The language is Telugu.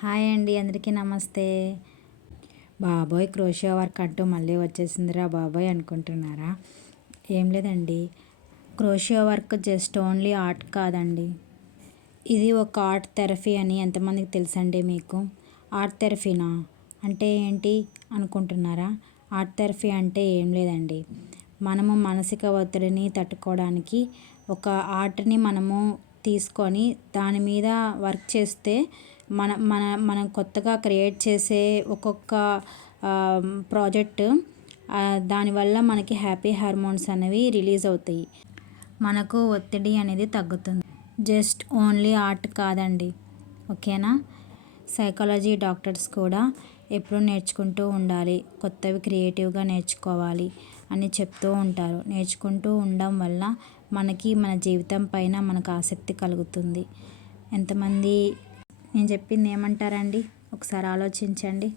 హాయ్ అండి, అందరికీ నమస్తే. బాబోయ్, క్రోషియో వర్క్ అంటూ మళ్ళీ వచ్చేసిందిరా బాబోయ్ అనుకుంటున్నారా? ఏం లేదండి, క్రోషియో వర్క్ జస్ట్ ఓన్లీ ఆర్ట్ కాదండి, ఇది ఒక ఆర్ట్ థెరపీ అని ఎంతమందికి తెలుసండి మీకు? ఆర్ట్ థెరపీనా అంటే ఏంటి అనుకుంటున్నారా? ఆర్ట్ థెరపీ అంటే ఏం లేదండి, మనము మానసిక ఒత్తిడిని తట్టుకోవడానికి ఒక ఆర్ట్ని మనము తీసుకొని దాని మీద వర్క్ చేస్తే మనం కొత్తగా క్రియేట్ చేసే ఒక్కొక్క ప్రాజెక్ట్ దానివల్ల మనకి హ్యాపీ హార్మోన్స్ అనేవి రిలీజ్ అవుతాయి, మనకు ఒత్తిడి అనేది తగ్గుతుంది. జస్ట్ ఓన్లీ ఆర్ట్ కాదండి, ఓకేనా? సైకాలజీ డాక్టర్స్ కూడా ఎప్పుడు నేర్చుకుంటూ ఉండాలి, కొత్తవి క్రియేటివ్గా నేర్చుకోవాలి అని చెప్తూ ఉంటారు. నేర్చుకుంటూ ఉండడం వల్ల మనకి మన జీవితం పైన మనకు ఆసక్తి కలుగుతుంది. ఎంతమంది నేను చెప్పింది ఏమంటారండి? ఒకసారి ఆలోచించండి.